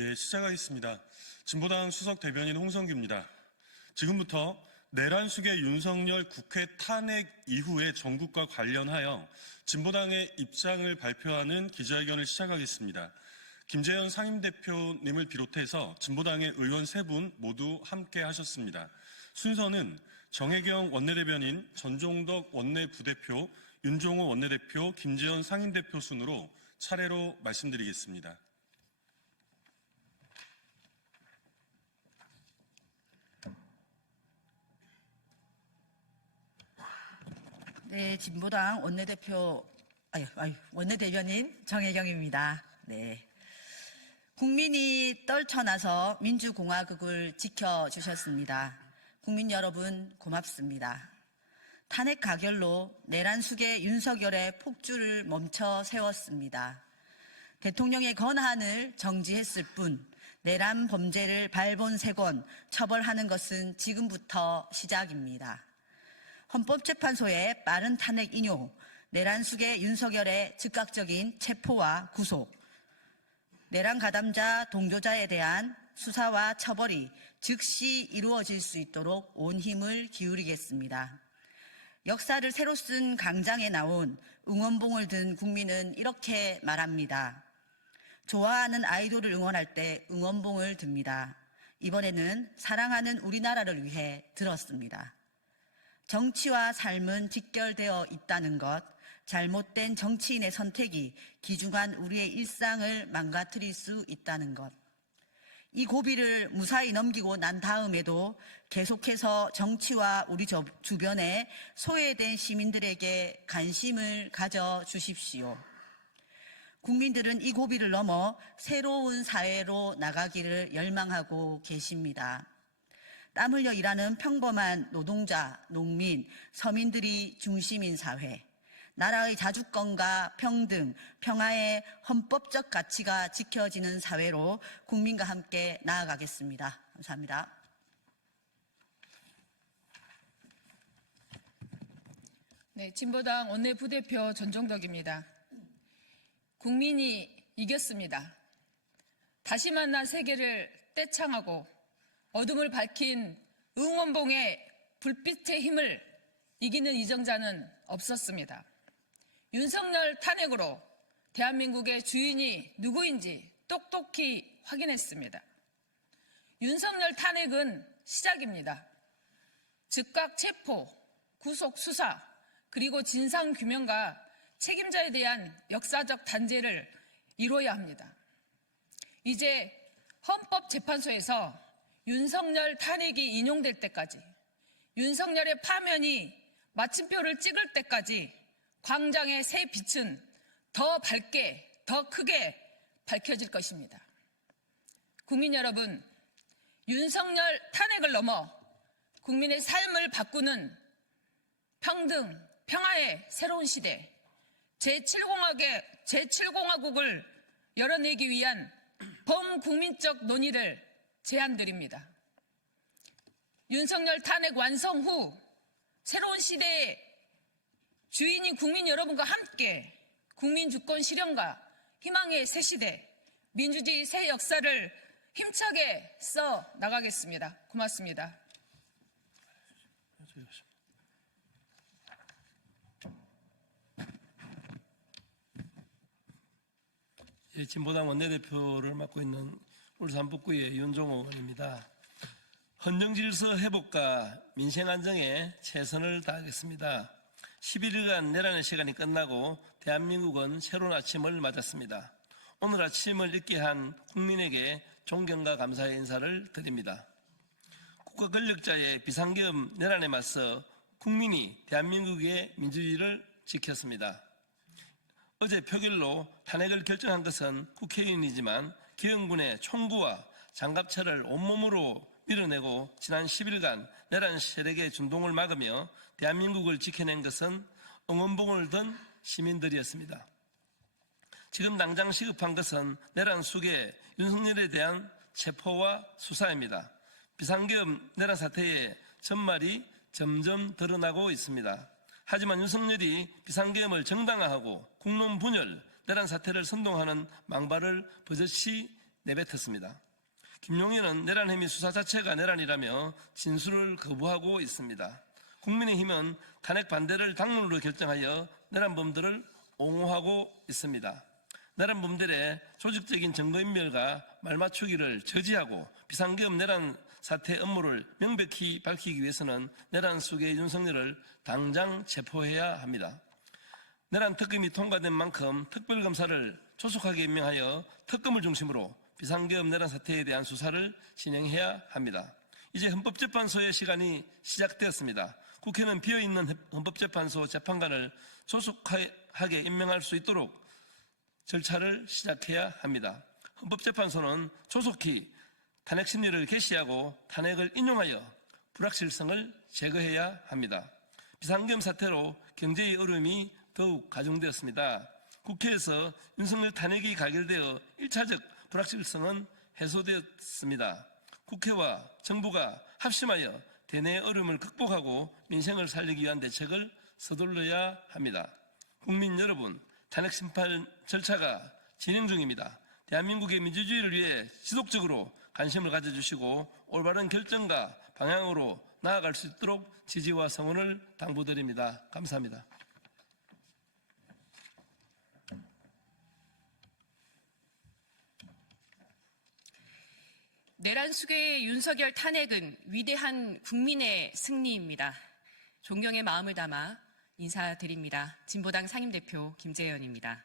예, 시작하겠습니다. 진보당 수석 대변인 홍성규입니다. 지금부터 내란숙의 윤석열 국회 탄핵 이후의 정국과 관련하여 진보당의 입장을 발표하는 기자회견을 시작하겠습니다. 김재현 상임대표님을 비롯해서 진보당의 의원 3분 모두 함께 하셨습니다. 순서는 정혜경 원내대변인, 전종덕 원내부대표, 윤종호 원내대표, 김재현 상임대표 순으로 차례로 말씀드리겠습니다. 네, 진보당 원내대변인 정혜경입니다. 네. 국민이 떨쳐나서 민주공화국을 지켜주셨습니다. 국민 여러분 고맙습니다. 탄핵 가결로 내란숙의 윤석열의 폭주를 멈춰 세웠습니다. 대통령의 권한을 정지했을 뿐 내란 범죄를 발본색원 처벌하는 것은 지금부터 시작입니다. 헌법재판소의 빠른 탄핵 인용, 내란숙의 윤석열의 즉각적인 체포와 구속, 내란 가담자 동조자에 대한 수사와 처벌이 즉시 이루어질 수 있도록 온 힘을 기울이겠습니다. 역사를 새로 쓴 강장에 나온 응원봉을 든 국민은 이렇게 말합니다. 좋아하는 아이돌을 응원할 때 응원봉을 듭니다. 이번에는 사랑하는 우리나라를 위해 들었습니다. 정치와 삶은 직결되어 있다는 것, 잘못된 정치인의 선택이 귀중한 우리의 일상을 망가뜨릴 수 있다는 것. 이 고비를 무사히 넘기고 난 다음에도 계속해서 정치와 우리 주변에 소외된 시민들에게 관심을 가져주십시오. 국민들은 이 고비를 넘어 새로운 사회로 나가기를 열망하고 계십니다. 땀 흘려 일하는 평범한 노동자, 농민, 서민들이 중심인 사회, 나라의 자주권과 평등, 평화의 헌법적 가치가 지켜지는 사회로 국민과 함께 나아가겠습니다. 감사합니다. 네, 진보당 원내부대표 전종덕입니다. 국민이 이겼습니다. 다시 만난 세계를 떼창하고 어둠을 밝힌 응원봉의 불빛의 힘을 이기는 이정자는 없었습니다. 윤석열 탄핵으로 대한민국의 주인이 누구인지 똑똑히 확인했습니다. 윤석열 탄핵은 시작입니다. 즉각 체포, 구속 수사, 그리고 진상규명과 책임자에 대한 역사적 단죄를 이뤄야 합니다. 이제 헌법재판소에서 윤석열 탄핵이 인용될 때까지, 윤석열의 파면이 마침표를 찍을 때까지 광장의 새 빛은 더 밝게, 더 크게 밝혀질 것입니다. 국민 여러분, 윤석열 탄핵을 넘어 국민의 삶을 바꾸는 평등, 평화의 새로운 시대, 제7공화국을 열어내기 위한 범국민적 논의를 제안드립니다. 윤석열 탄핵 완성 후 새로운 시대의 주인인 국민 여러분과 함께 국민 주권 실현과 희망의 새 시대, 민주주의 새 역사를 힘차게 써 나가겠습니다. 고맙습니다. 진보당 원내대표를 맡고 있는 울산 북구의 윤종호 의원입니다. 헌정질서 회복과 민생안정에 최선을 다하겠습니다. 11일간 내란의 시간이 끝나고 대한민국은 새로운 아침을 맞았습니다. 오늘 아침을 있게 한 국민에게 존경과 감사의 인사를 드립니다. 국가 권력자의 비상계엄 내란에 맞서 국민이 대한민국의 민주주의를 지켰습니다. 어제 표결로 탄핵을 결정한 것은 국회의원이지만 기흥군의 총구와 장갑차를 온몸으로 밀어내고 지난 10일간 내란 세력의 준동을 막으며 대한민국을 지켜낸 것은 응원봉을 든 시민들이었습니다. 지금 당장 시급한 것은 내란 숙의 윤석열에 대한 체포와 수사입니다. 비상계엄 내란 사태의 전말이 점점 드러나고 있습니다. 하지만 윤석열이 비상계엄을 정당화하고 국론 분열, 내란 사태를 선동하는 망발을 버젓이 내뱉었습니다. 김용현은 내란 혐의 수사 자체가 내란이라며 진술을 거부하고 있습니다. 국민의힘은 탄핵 반대를 당론으로 결정하여 내란범들을 옹호하고 있습니다. 내란범들의 조직적인 증거인멸과 말맞추기를 저지하고 비상계엄 내란 사태 업무를 명백히 밝히기 위해서는 내란 수괴의 윤석열을 당장 체포해야 합니다. 내란 특검이 통과된 만큼 특별검사를 조속하게 임명하여 특검을 중심으로 비상계엄 내란 사태에 대한 수사를 진행해야 합니다. 이제 헌법재판소의 시간이 시작되었습니다. 국회는 비어있는 헌법재판소 재판관을 조속하게 임명할 수 있도록 절차를 시작해야 합니다. 헌법재판소는 조속히 탄핵 심리를 개시하고 탄핵을 인용하여 불확실성을 제거해야 합니다. 비상계엄 사태로 경제의 어려움이 더욱 가중되었습니다. 국회에서 윤석열 탄핵이 가결되어 1차적 불확실성은 해소되었습니다. 국회와 정부가 합심하여 대내의 어려움을 극복하고 민생을 살리기 위한 대책을 서둘러야 합니다. 국민 여러분, 탄핵 심판 절차가 진행 중입니다. 대한민국의 민주주의를 위해 지속적으로 관심을 가져주시고 올바른 결정과 방향으로 나아갈 수 있도록 지지와 성원을 당부드립니다. 감사합니다. 내란 수괴의 윤석열 탄핵은 위대한 국민의 승리입니다. 존경의 마음을 담아 인사드립니다. 진보당 상임대표 김재현입니다.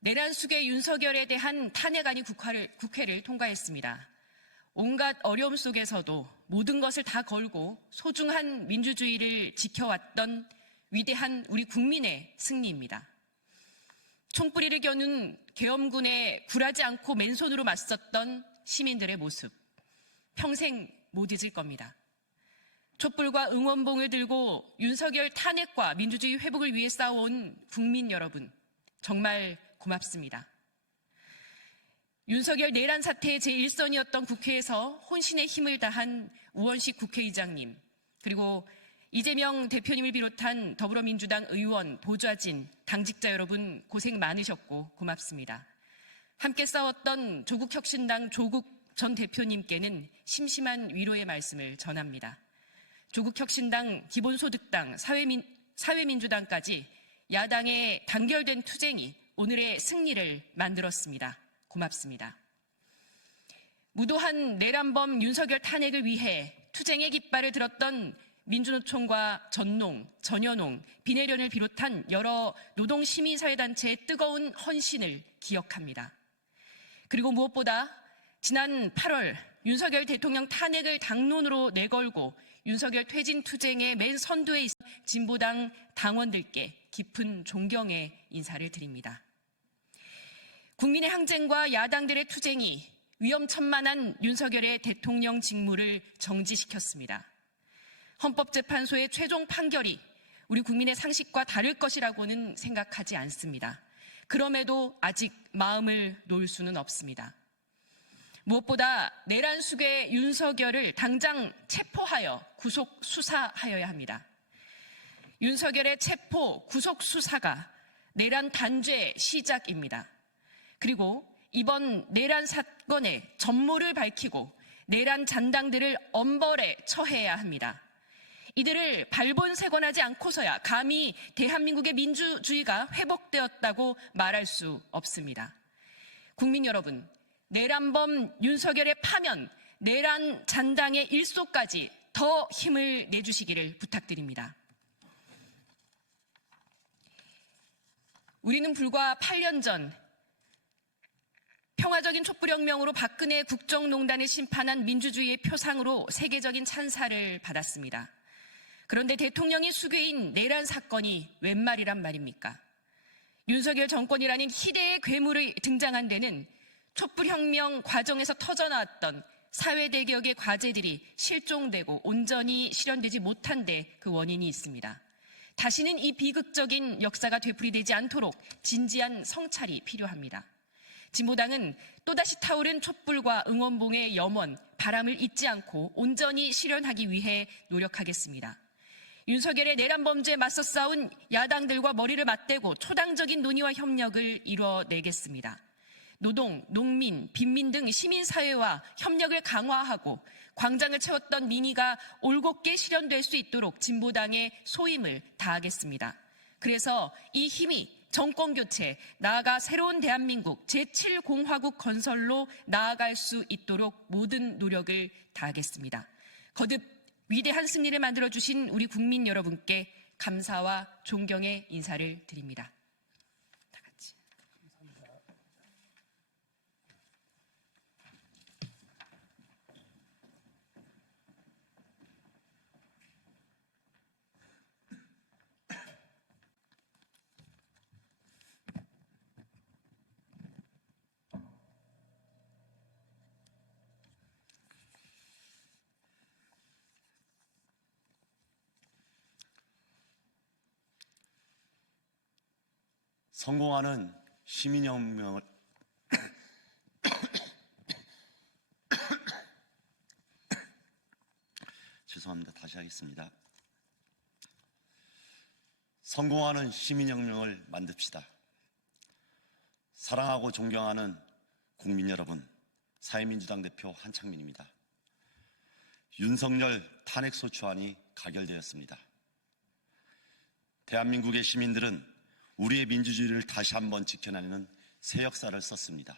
내란 수괴 윤석열에 대한 탄핵안이 국회를 통과했습니다. 온갖 어려움 속에서도 모든 것을 다 걸고 소중한 민주주의를 지켜왔던 위대한 우리 국민의 승리입니다. 총뿌리를 겨눈 계엄군에 굴하지 않고 맨손으로 맞섰던 시민들의 모습, 평생 못 잊을 겁니다. 촛불과 응원봉을 들고 윤석열 탄핵과 민주주의 회복을 위해 싸워온 국민 여러분, 정말 고맙습니다. 윤석열 내란 사태의 제1선이었던 국회에서 혼신의 힘을 다한 우원식 국회의장님, 그리고 이재명 대표님을 비롯한 더불어민주당 의원, 보좌진, 당직자 여러분 고생 많으셨고 고맙습니다. 함께 싸웠던 조국혁신당 조국 전 대표님께는 심심한 위로의 말씀을 전합니다. 조국혁신당, 기본소득당, 사회민주당까지 야당의 단결된 투쟁이 오늘의 승리를 만들었습니다. 고맙습니다. 무도한 내란범 윤석열 탄핵을 위해 투쟁의 깃발을 들었던 민주노총과 전농, 전현농, 비내련을 비롯한 여러 노동시민사회단체의 뜨거운 헌신을 기억합니다. 그리고 무엇보다 지난 8월 윤석열 대통령 탄핵을 당론으로 내걸고 윤석열 퇴진 투쟁의 맨 선두에 있는 진보당 당원들께 깊은 존경의 인사를 드립니다. 국민의 항쟁과 야당들의 투쟁이 위험천만한 윤석열의 대통령 직무를 정지시켰습니다. 헌법재판소의 최종 판결이 우리 국민의 상식과 다를 것이라고는 생각하지 않습니다. 그럼에도 아직 마음을 놓을 수는 없습니다. 무엇보다 내란 수괴 윤석열을 당장 체포하여 구속 수사하여야 합니다. 윤석열의 체포, 구속 수사가 내란 단죄의 시작입니다. 그리고 이번 내란 사건의 전모를 밝히고 내란 잔당들을 엄벌에 처해야 합니다. 이들을 발본색원하지 않고서야 감히 대한민국의 민주주의가 회복되었다고 말할 수 없습니다. 국민 여러분, 내란범 윤석열의 파면, 내란 잔당의 일소까지 더 힘을 내주시기를 부탁드립니다. 우리는 불과 8년 전 평화적인 촛불혁명으로 박근혜 국정농단을 심판한 민주주의의 표상으로 세계적인 찬사를 받았습니다. 그런데 대통령이 수괴인 내란 사건이 웬 말이란 말입니까? 윤석열 정권이라는 희대의 괴물이 등장한 데는 촛불혁명 과정에서 터져나왔던 사회대격의 과제들이 실종되고 온전히 실현되지 못한 데 그 원인이 있습니다. 다시는 이 비극적인 역사가 되풀이되지 않도록 진지한 성찰이 필요합니다. 진보당은 또다시 타오른 촛불과 응원봉의 염원, 바람을 잊지 않고 온전히 실현하기 위해 노력하겠습니다. 윤석열의 내란 범죄에 맞서 싸운 야당들과 머리를 맞대고 초당적인 논의와 협력을 이뤄내겠습니다. 노동, 농민, 빈민 등 시민사회와 협력을 강화하고 광장을 채웠던 민의가 올곧게 실현될 수 있도록 진보당의 소임을 다하겠습니다. 그래서 이 힘이 정권교체, 나아가 새로운 대한민국 제7공화국 건설로 나아갈 수 있도록 모든 노력을 다하겠습니다. 거듭 위대한 승리를 만들어주신 우리 국민 여러분께 감사와 존경의 인사를 드립니다. 다 같이. 성공하는 시민혁명을 죄송합니다. 다시 하겠습니다. 성공하는 시민혁명을 만듭시다. 사랑하고 존경하는 국민 여러분, 사회민주당 대표 한창민입니다. 윤석열 탄핵소추안이 가결되었습니다. 대한민국의 시민들은 우리의 민주주의를 다시 한번 지켜내는 새 역사를 썼습니다.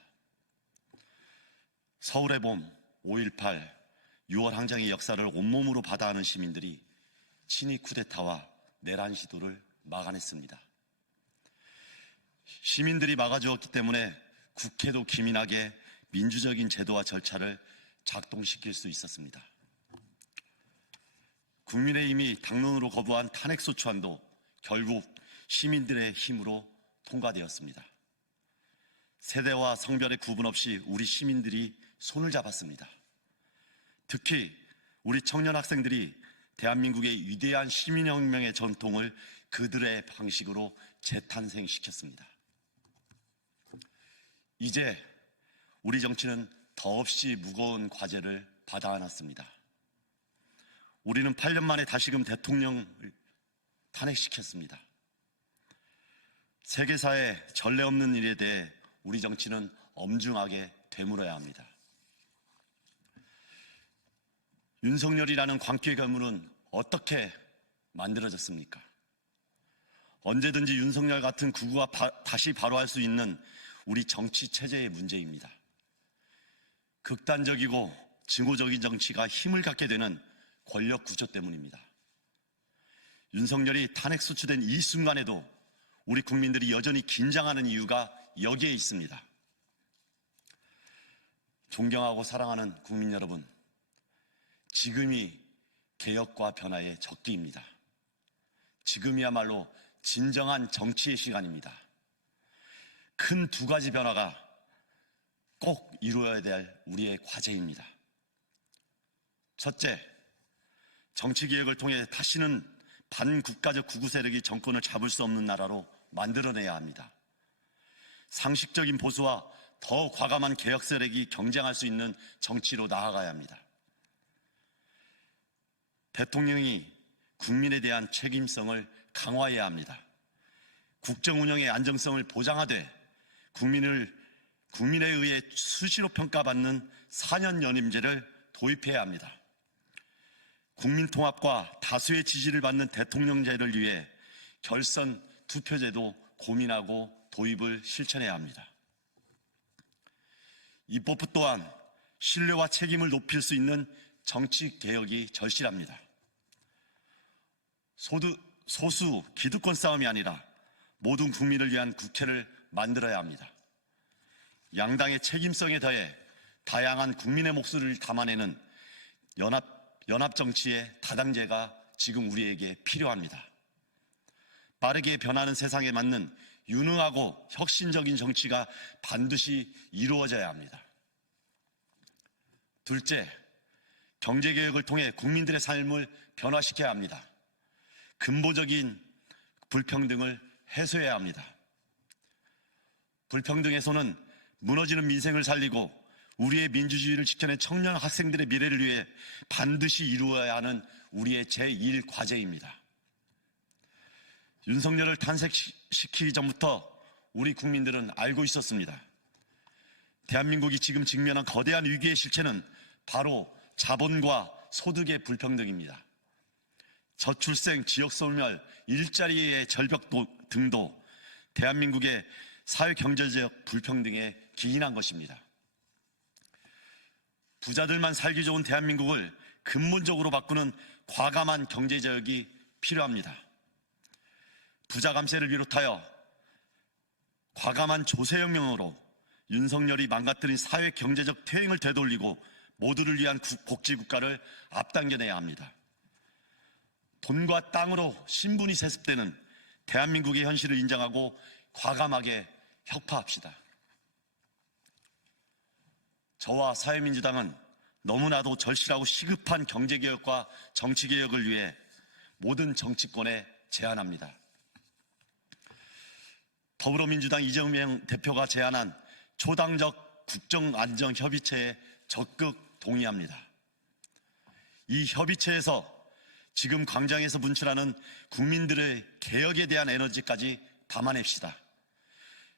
서울의 봄, 5.18, 6월 항쟁의 역사를 온몸으로 받아하는 시민들이 친위 쿠데타와 내란 시도를 막아냈습니다. 시민들이 막아주었기 때문에 국회도 기민하게 민주적인 제도와 절차를 작동시킬 수 있었습니다. 국민의힘이 당론으로 거부한 탄핵소추안도 결국 시민들의 힘으로 통과되었습니다. 세대와 성별의 구분 없이 우리 시민들이 손을 잡았습니다. 특히 우리 청년 학생들이 대한민국의 위대한 시민혁명의 전통을 그들의 방식으로 재탄생시켰습니다. 이제 우리 정치는 더없이 무거운 과제를 받아 안았습니다. 우리는 8년 만에 다시금 대통령을 탄핵시켰습니다. 세계사의 전례 없는 일에 대해 우리 정치는 엄중하게 되물어야 합니다. 윤석열이라는 광기의 괴물은 어떻게 만들어졌습니까? 언제든지 윤석열 같은 구구가 다시 바로할 수 있는 우리 정치 체제의 문제입니다. 극단적이고 증오적인 정치가 힘을 갖게 되는 권력 구조 때문입니다. 윤석열이 탄핵 소추된 이 순간에도 우리 국민들이 여전히 긴장하는 이유가 여기에 있습니다. 존경하고 사랑하는 국민 여러분, 지금이 개혁과 변화의 적기입니다. 지금이야말로 진정한 정치의 시간입니다. 큰 두 가지 변화가 꼭 이루어야 될 우리의 과제입니다. 첫째, 정치개혁을 통해 다시는 반국가적 구구 세력이 정권을 잡을 수 없는 나라로 만들어내야 합니다. 상식적인 보수와 더 과감한 개혁 세력이 경쟁할 수 있는 정치로 나아가야 합니다. 대통령이 국민에 대한 책임성을 강화해야 합니다. 국정 운영의 안정성을 보장하되 국민에 의해 수시로 평가받는 4년 연임제를 도입해야 합니다. 국민 통합과 다수의 지지를 받는 대통령제를 위해 결선 투표제도 고민하고 도입을 실천해야 합니다. 입법부 또한 신뢰와 책임을 높일 수 있는 정치 개혁이 절실합니다. 소수 기득권 싸움이 아니라 모든 국민을 위한 국회를 만들어야 합니다. 양당의 책임성에 더해 다양한 국민의 목소리를 담아내는 연합 정치의 다당제가 지금 우리에게 필요합니다. 빠르게 변하는 세상에 맞는 유능하고 혁신적인 정치가 반드시 이루어져야 합니다. 둘째, 경제개혁을 통해 국민들의 삶을 변화시켜야 합니다. 근본적인 불평등을 해소해야 합니다. 불평등 해소는 무너지는 민생을 살리고 우리의 민주주의를 지켜낸 청년 학생들의 미래를 위해 반드시 이루어야 하는 우리의 제1과제입니다. 윤석열을 탄핵시키기 전부터 우리 국민들은 알고 있었습니다. 대한민국이 지금 직면한 거대한 위기의 실체는 바로 자본과 소득의 불평등입니다. 저출생, 지역소멸, 일자리의 절벽 등도 대한민국의 사회경제적 불평등에 기인한 것입니다. 부자들만 살기 좋은 대한민국을 근본적으로 바꾸는 과감한 경제개혁이 필요합니다. 부자 감세를 비롯하여 과감한 조세혁명으로 윤석열이 망가뜨린 사회 경제적 퇴행을 되돌리고 모두를 위한 복지국가를 앞당겨내야 합니다. 돈과 땅으로 신분이 세습되는 대한민국의 현실을 인정하고 과감하게 혁파합시다. 저와 사회민주당은 너무나도 절실하고 시급한 경제개혁과 정치개혁을 위해 모든 정치권에 제안합니다. 더불어민주당 이재명 대표가 제안한 초당적 국정안정협의체에 적극 동의합니다. 이 협의체에서 지금 광장에서 분출하는 국민들의 개혁에 대한 에너지까지 담아냅시다.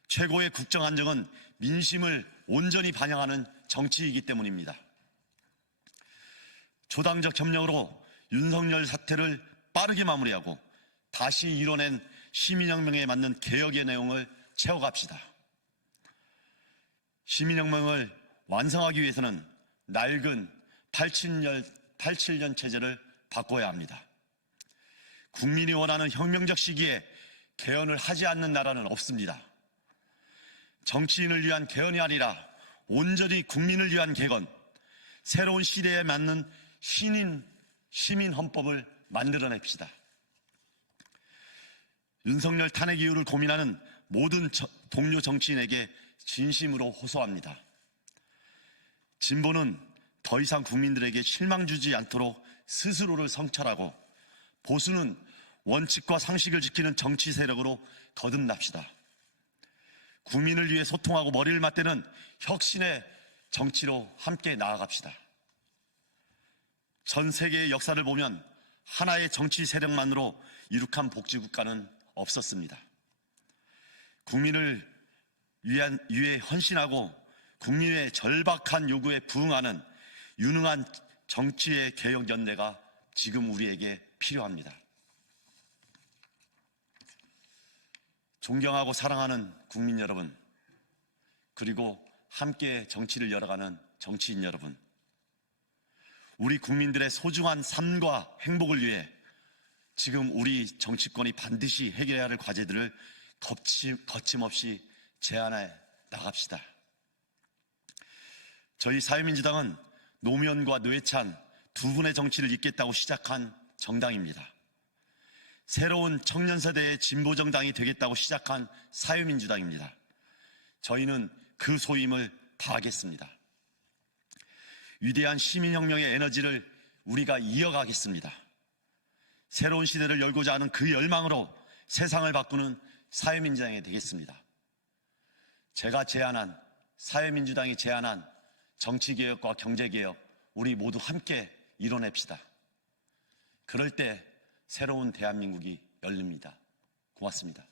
최고의 국정안정은 민심을 온전히 반영하는 정치이기 때문입니다. 초당적 협력으로 윤석열 사태를 빠르게 마무리하고 다시 이뤄낸 시민혁명에 맞는 개혁의 내용을 채워갑시다. 시민혁명을 완성하기 위해서는 낡은 87년 체제를 바꿔야 합니다. 국민이 원하는 혁명적 시기에 개헌을 하지 않는 나라는 없습니다. 정치인을 위한 개헌이 아니라 온전히 국민을 위한 개헌, 새로운 시대에 맞는 시민 헌법을 만들어냅시다. 윤석열 탄핵 이유를 고민하는 모든 동료 정치인에게 진심으로 호소합니다. 진보는 더 이상 국민들에게 실망 주지 않도록 스스로를 성찰하고, 보수는 원칙과 상식을 지키는 정치 세력으로 거듭납시다. 국민을 위해 소통하고 머리를 맞대는 혁신의 정치로 함께 나아갑시다. 전 세계의 역사를 보면 하나의 정치 세력만으로 이룩한 복지국가는 없었습니다. 국민을 위해 헌신하고 국민의 절박한 요구에 부응하는 유능한 정치의 개혁 연대가 지금 우리에게 필요합니다. 존경하고 사랑하는 국민 여러분, 그리고 함께 정치를 열어가는 정치인 여러분, 우리 국민들의 소중한 삶과 행복을 위해 지금 우리 정치권이 반드시 해결해야 할 과제들을 거침없이 제안해 나갑시다. 저희 사회민주당은 노무현과 노회찬 두 분의 정치를 잇겠다고 시작한 정당입니다. 새로운 청년세대의 진보정당이 되겠다고 시작한 사회민주당입니다. 저희는 그 소임을 다하겠습니다. 위대한 시민혁명의 에너지를 우리가 이어가겠습니다. 새로운 시대를 열고자 하는 그 열망으로 세상을 바꾸는 사회민주당이 되겠습니다. 제가 제안한, 사회민주당이 제안한 정치개혁과 경제개혁, 우리 모두 함께 이뤄냅시다. 그럴 때 새로운 대한민국이 열립니다. 고맙습니다.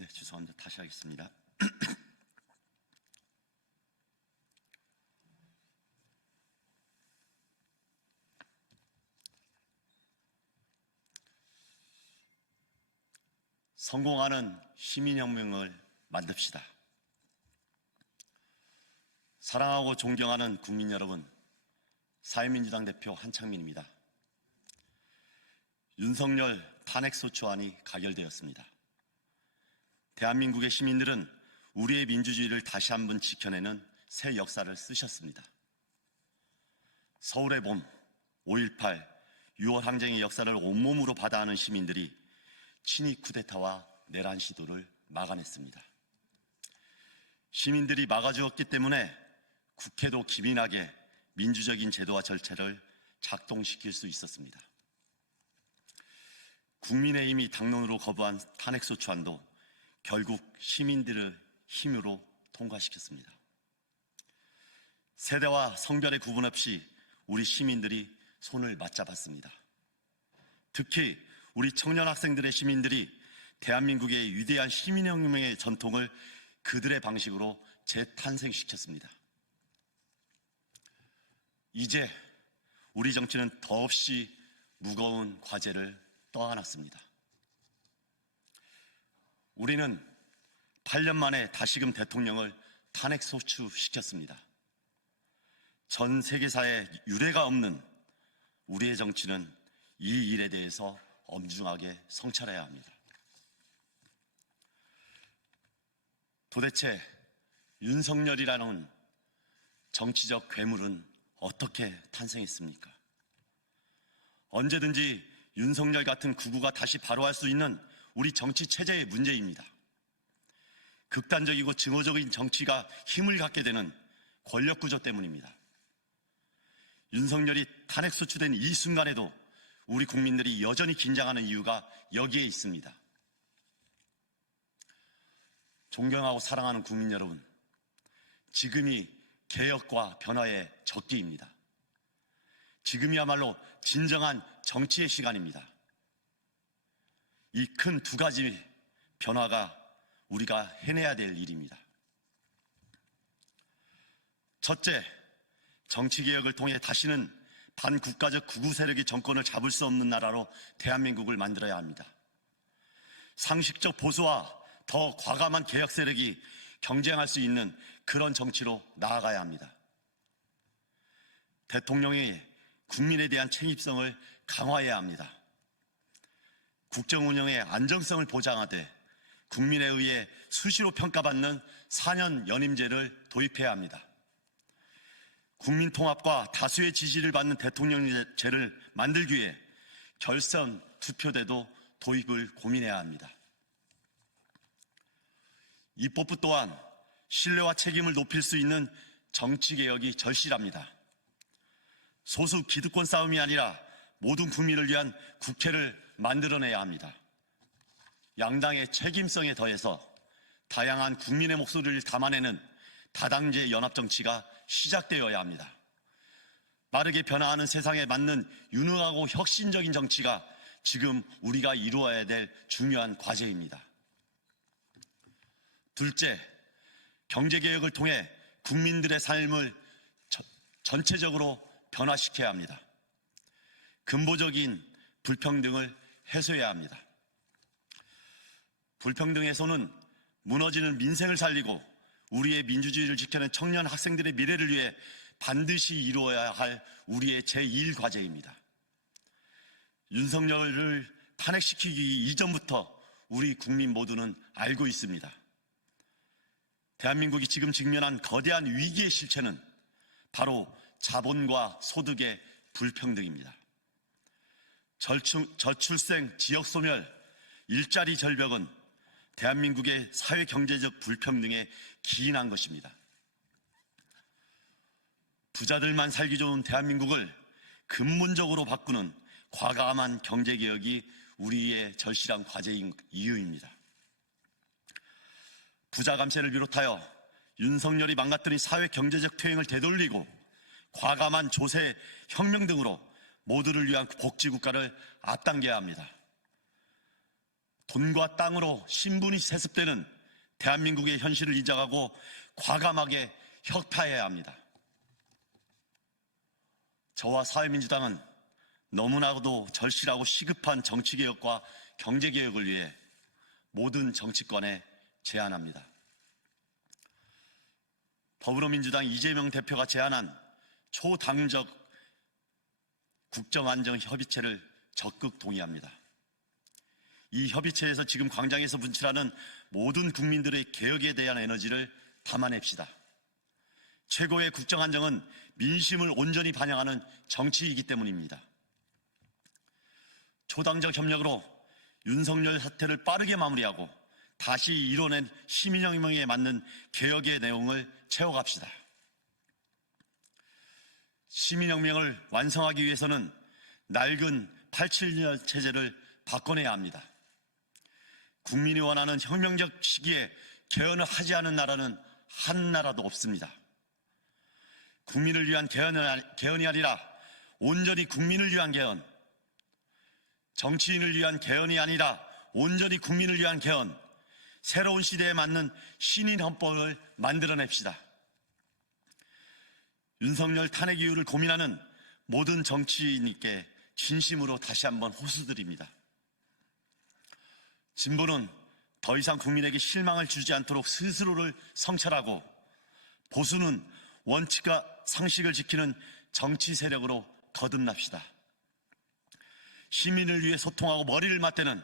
네, 죄송합니다. 다시 하겠습니다. 성공하는 시민혁명을 만듭시다. 사랑하고 존경하는 국민 여러분, 사회민주당 대표 한창민입니다. 윤석열 탄핵소추안이 가결되었습니다. 대한민국의 시민들은 우리의 민주주의를 다시 한번 지켜내는 새 역사를 쓰셨습니다. 서울의 봄, 5.18, 6월 항쟁의 역사를 온몸으로 받아하는 시민들이 친위 쿠데타와 내란 시도를 막아냈습니다. 시민들이 막아주었기 때문에 국회도 기민하게 민주적인 제도와 절차를 작동시킬 수 있었습니다. 국민의힘이 당론으로 거부한 탄핵소추안도 결국 시민들의 힘으로 통과시켰습니다. 세대와 성별의 구분 없이 우리 시민들이 손을 맞잡았습니다. 특히 우리 청년 학생들의 시민들이 대한민국의 위대한 시민혁명의 전통을 그들의 방식으로 재탄생시켰습니다. 이제 우리 정치는 더없이 무거운 과제를 떠안았습니다. 우리는 8년 만에 다시금 대통령을 탄핵 소추시켰습니다. 전 세계사에 유례가 없는 우리의 정치는 이 일에 대해서 엄중하게 성찰해야 합니다. 도대체 윤석열이라는 정치적 괴물은 어떻게 탄생했습니까? 언제든지 윤석열 같은 구구가 다시 바로할 수 있는 우리 정치 체제의 문제입니다. 극단적이고 증오적인 정치가 힘을 갖게 되는 권력 구조 때문입니다. 윤석열이 탄핵 소추된 이 순간에도 우리 국민들이 여전히 긴장하는 이유가 여기에 있습니다. 존경하고 사랑하는 국민 여러분, 지금이 개혁과 변화의 적기입니다. 지금이야말로 진정한 정치의 시간입니다. 이 큰 두 가지 변화가 우리가 해내야 될 일입니다. 첫째, 정치개혁을 통해 다시는 반국가적 극우 세력이 정권을 잡을 수 없는 나라로 대한민국을 만들어야 합니다. 상식적 보수와 더 과감한 개혁 세력이 경쟁할 수 있는 그런 정치로 나아가야 합니다. 대통령이 국민에 대한 책임성을 강화해야 합니다. 국정 운영의 안정성을 보장하되 국민에 의해 수시로 평가받는 4년 연임제를 도입해야 합니다. 국민 통합과 다수의 지지를 받는 대통령제를 만들기 위해 결선 투표제도 도입을 고민해야 합니다. 입법부 또한 신뢰와 책임을 높일 수 있는 정치개혁이 절실합니다. 소수 기득권 싸움이 아니라 모든 국민을 위한 국회를 만들어내야 합니다. 양당의 책임성에 더해서 다양한 국민의 목소리를 담아내는 다당제 연합정치가 시작되어야 합니다. 빠르게 변화하는 세상에 맞는 유능하고 혁신적인 정치가 지금 우리가 이루어야 될 중요한 과제입니다. 둘째, 경제개혁을 통해 국민들의 삶을 전체적으로 변화시켜야 합니다. 근본적인 불평등을 해소해야 합니다. 불평등 해소는 무너지는 민생을 살리고 우리의 민주주의를 지켜낸 청년 학생들의 미래를 위해 반드시 이루어야 할 우리의 제1과제입니다. 윤석열을 탄핵시키기 이전부터 우리 국민 모두는 알고 있습니다. 대한민국이 지금 직면한 거대한 위기의 실체는 바로 자본과 소득의 불평등입니다. 저출생, 지역소멸, 일자리 절벽은 대한민국의 사회경제적 불평등에 기인한 것입니다. 부자들만 살기 좋은 대한민국을 근본적으로 바꾸는 과감한 경제개혁이 우리의 절실한 과제인 이유입니다. 부자 감세를 비롯하여 윤석열이 망가뜨린 사회 경제적 퇴행을 되돌리고 과감한 조세 혁명 등으로 모두를 위한 복지국가를 앞당겨야 합니다. 돈과 땅으로 신분이 세습되는 대한민국의 현실을 인정하고 과감하게 혁파해야 합니다. 저와 사회민주당은 너무나도 절실하고 시급한 정치개혁과 경제개혁을 위해 모든 정치권에 제안합니다. 더불어민주당 이재명 대표가 제안한 초당적 국정안정협의체를 적극 동의합니다. 이 협의체에서 지금 광장에서 분출하는 모든 국민들의 개혁에 대한 에너지를 담아냅시다. 최고의 국정안정은 민심을 온전히 반영하는 정치이기 때문입니다. 초당적 협력으로 윤석열 사태를 빠르게 마무리하고 다시 이뤄낸 시민혁명에 맞는 개혁의 내용을 채워갑시다. 시민혁명을 완성하기 위해서는 낡은 87년 체제를 바꿔내야 합니다. 국민이 원하는 혁명적 시기에 개헌을 하지 않은 나라는 한 나라도 없습니다. 국민을 위한 개헌이 아니라 온전히 국민을 위한 개헌, 정치인을 위한 개헌이 아니라 온전히 국민을 위한 개헌, 새로운 시대에 맞는 신인 헌법을 만들어냅시다. 윤석열 탄핵 이유를 고민하는 모든 정치인께 진심으로 다시 한번 호소드립니다. 진보는 더 이상 국민에게 실망을 주지 않도록 스스로를 성찰하고, 보수는 원칙과 상식을 지키는 정치 세력으로 거듭납시다. 시민을 위해 소통하고 머리를 맞대는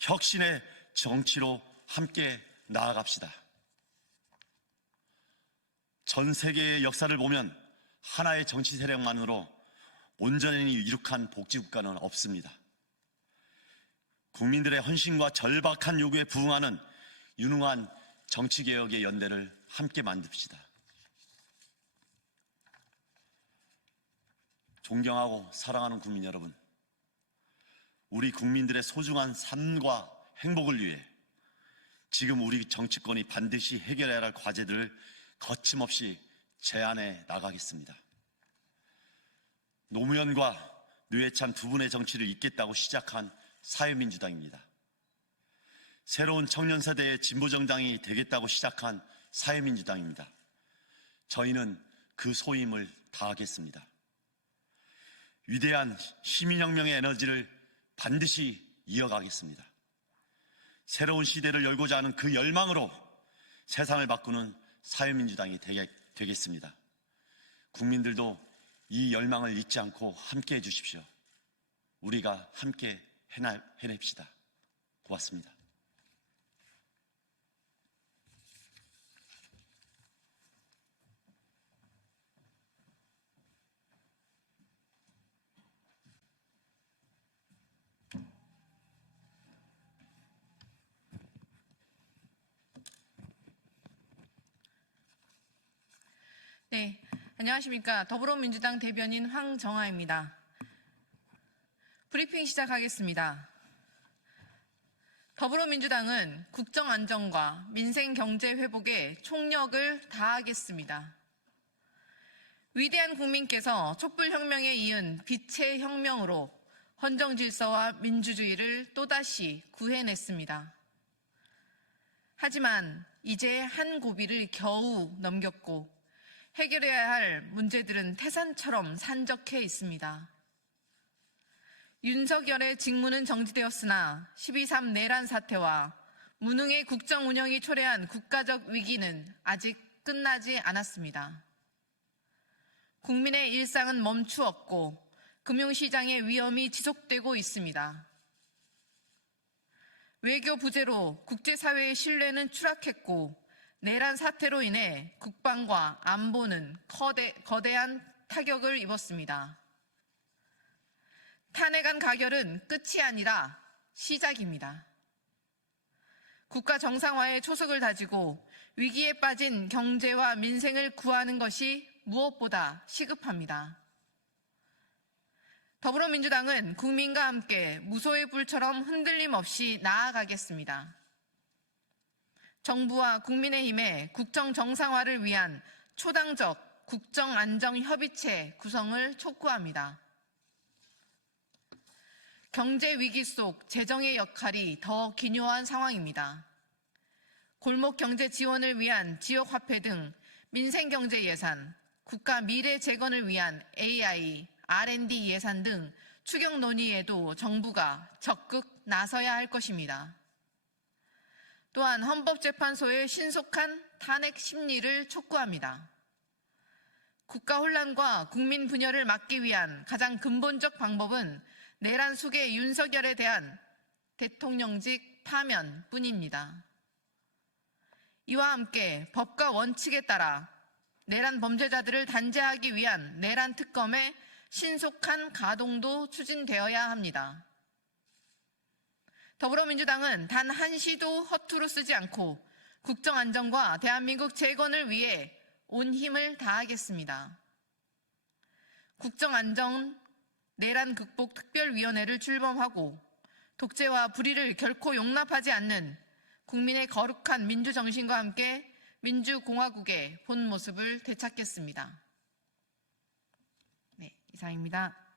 혁신의 정치로 함께 나아갑시다. 전 세계의 역사를 보면 하나의 정치 세력만으로 온전히 이룩한 복지국가는 없습니다. 국민들의 헌신과 절박한 요구에 부응하는 유능한 정치개혁의 연대를 함께 만듭시다. 존경하고 사랑하는 국민 여러분, 우리 국민들의 소중한 삶과 행복을 위해 지금 우리 정치권이 반드시 해결해야 할 과제들을 거침없이 제안해 나가겠습니다. 노무현과 노회찬 두 분의 정치를 잇겠다고 시작한 사회민주당입니다. 새로운 청년 세대의 진보정당이 되겠다고 시작한 사회민주당입니다. 저희는 그 소임을 다하겠습니다. 위대한 시민혁명의 에너지를 반드시 이어가겠습니다. 새로운 시대를 열고자 하는 그 열망으로 세상을 바꾸는 사회민주당이 되겠습니다. 국민들도 이 열망을 잊지 않고 함께 해주십시오. 우리가 함께 해냅시다. 고맙습니다. 네, 안녕하십니까. 더불어민주당 대변인 황정아입니다. 브리핑 시작하겠습니다. 더불어민주당은 국정 안정과 민생 경제 회복에 총력을 다하겠습니다. 위대한 국민께서 촛불혁명에 이은 빛의 혁명으로 헌정 질서와 민주주의를 또다시 구해냈습니다. 하지만 이제 한 고비를 겨우 넘겼고 해결해야 할 문제들은 태산처럼 산적해 있습니다. 윤석열의 직무는 정지되었으나 12.3 내란 사태와 무능의 국정 운영이 초래한 국가적 위기는 아직 끝나지 않았습니다. 국민의 일상은 멈추었고 금융시장의 위험이 지속되고 있습니다. 외교 부재로 국제사회의 신뢰는 추락했고 내란 사태로 인해 국방과 안보는 거대한 타격을 입었습니다. 탄핵안 가결은 끝이 아니라 시작입니다. 국가 정상화의 초석을 다지고 위기에 빠진 경제와 민생을 구하는 것이 무엇보다 시급합니다. 더불어민주당은 국민과 함께 무소의 불처럼 흔들림 없이 나아가겠습니다. 정부와 국민의힘의 국정 정상화를 위한 초당적 국정안정협의체 구성을 촉구합니다. 경제 위기 속 재정의 역할이 더 기묘한 상황입니다. 골목 경제 지원을 위한 지역 화폐 등 민생 경제 예산, 국가 미래 재건을 위한 AI, R&D 예산 등 추경 논의에도 정부가 적극 나서야 할 것입니다. 또한 헌법재판소의 신속한 탄핵 심리를 촉구합니다. 국가 혼란과 국민 분열을 막기 위한 가장 근본적 방법은 내란 속의 윤석열에 대한 대통령직 파면뿐입니다. 이와 함께 법과 원칙에 따라 내란 범죄자들을 단죄하기 위한 내란 특검의 신속한 가동도 추진되어야 합니다. 더불어민주당은 단 한시도 허투루 쓰지 않고 국정 안정과 대한민국 재건을 위해 온 힘을 다하겠습니다. 국정 안정 내란 극복 특별위원회를 출범하고 독재와 불의를 결코 용납하지 않는 국민의 거룩한 민주정신과 함께 민주공화국의 본 모습을 되찾겠습니다. 네, 이상입니다.